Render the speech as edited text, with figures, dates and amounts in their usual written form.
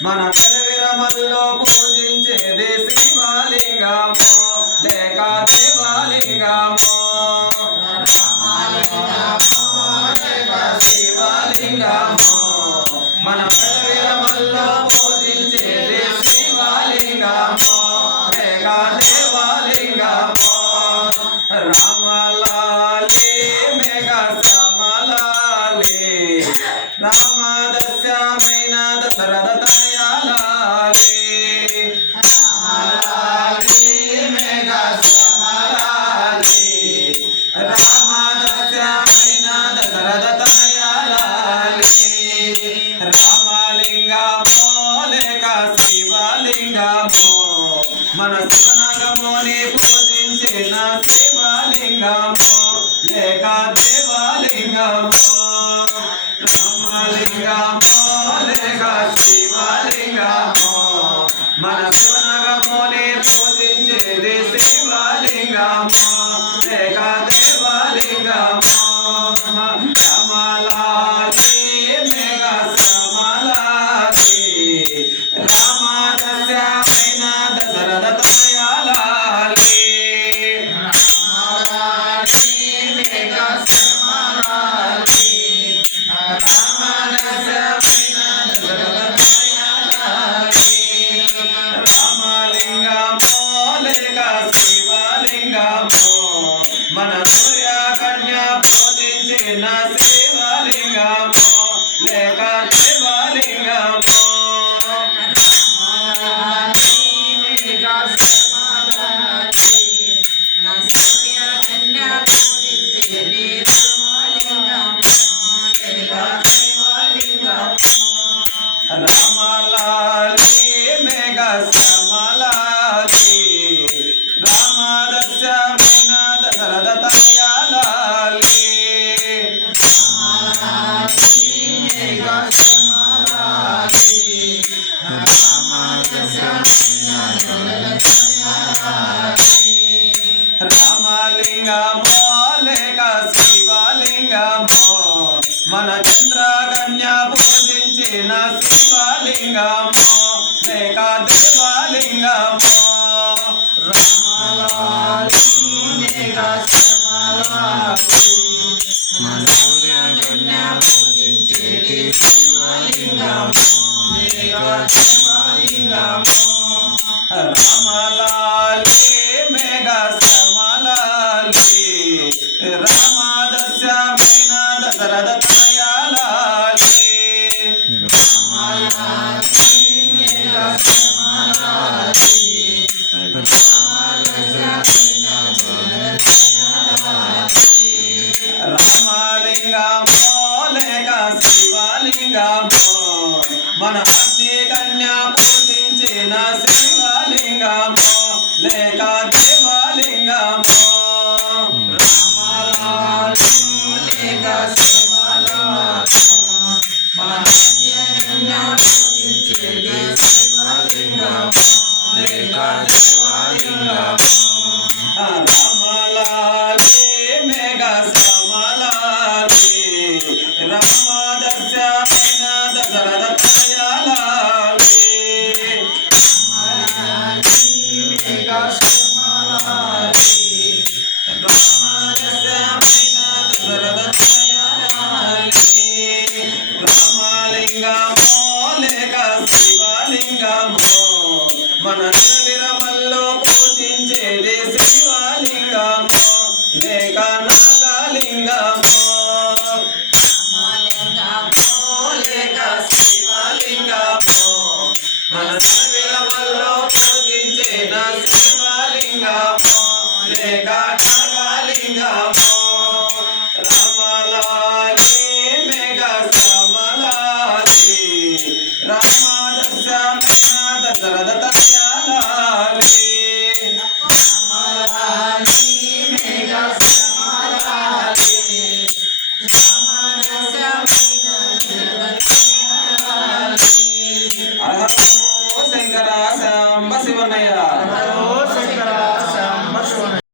మన పెదవిరమల్లో పూజించేది శివలింగము లేక దేవలింగము శివలింగము మన పెదవిరమల్లో పూజించేది శివలింగము లేక దేవలింగము రామలాలి మేఘ సమలాలి రామదస్యమైన దశరథ తనయాలాలి రామలాలి మేఘ సమలాలి రామదస్యమైన దశరథ తనయాలాలి రామలింగమో లేక శివలింగమో మన శివనాగముని పూజించిన శివలింగము లేక దేవలింగము రామలింగము లేక శివలింగము మన శివనాగముని పూజించేది శివలింగము లేక దేవలింగము రామలాలి మేఘ సమలాలి రామదస్యమైన దశరథ తనయాలాలి రామలాలి మేఘ సమలాలి రామదస్యమైన దశరథ తనయాలాలి రామలింగమో లేక శివలింగము మన సూర్య కన్యా పూజించిన శివలింగము లేక దేవలింగము రామలాలి మేఘ సమలాలి రామదస్యమైన దశరథ తనయాలాలి రామలింగమో లేక శివలింగమో మన చంద్రకన్యా పూజించిన శివలింగము లేక దేవలింగము రామలాలి మేఘ సమలాలి మన సూర్యకన్యా పూజించేది శివలింగము లేక దేవలింగము రామలాలి మేఘ సమలాలి రామదస్యమైన దశరథ తనయాలాలి రామలాలి మేఘ సమలాలి రామలింగమో లేక శివలింగము మన అగ్ని కన్యా పూజించిన శివలింగము లేక దేవలింగము రామలాలి మేఘ సమలాలి మన అగ్ని కన్యా పూజించేది శివలింగము లేక దేవలింగము రామలాలి మేఘ సమలాలి రామదస్యమైన దశరథ తనయాలాలి మేఘ సమలాలి రామదస్యమైన దశరథ తనయాలాలి రామలింగమో లేక శివలింగము మన విరమల్లో పూజించేది శివలింగము లేక నాగలింగము లేక శివలింగము మన విరమల్లో పూజించిన శివలింగము లేక నాగలింగము రామలాలి మేఘ సమలాలి రామదస్యమైన దశరథ తనయాలాలి రామలాలి మేఘ సమలాలి రామదస్యమైన దశరథ తనయాలాలి. హర హర శంకర శంభ శివనయ్య.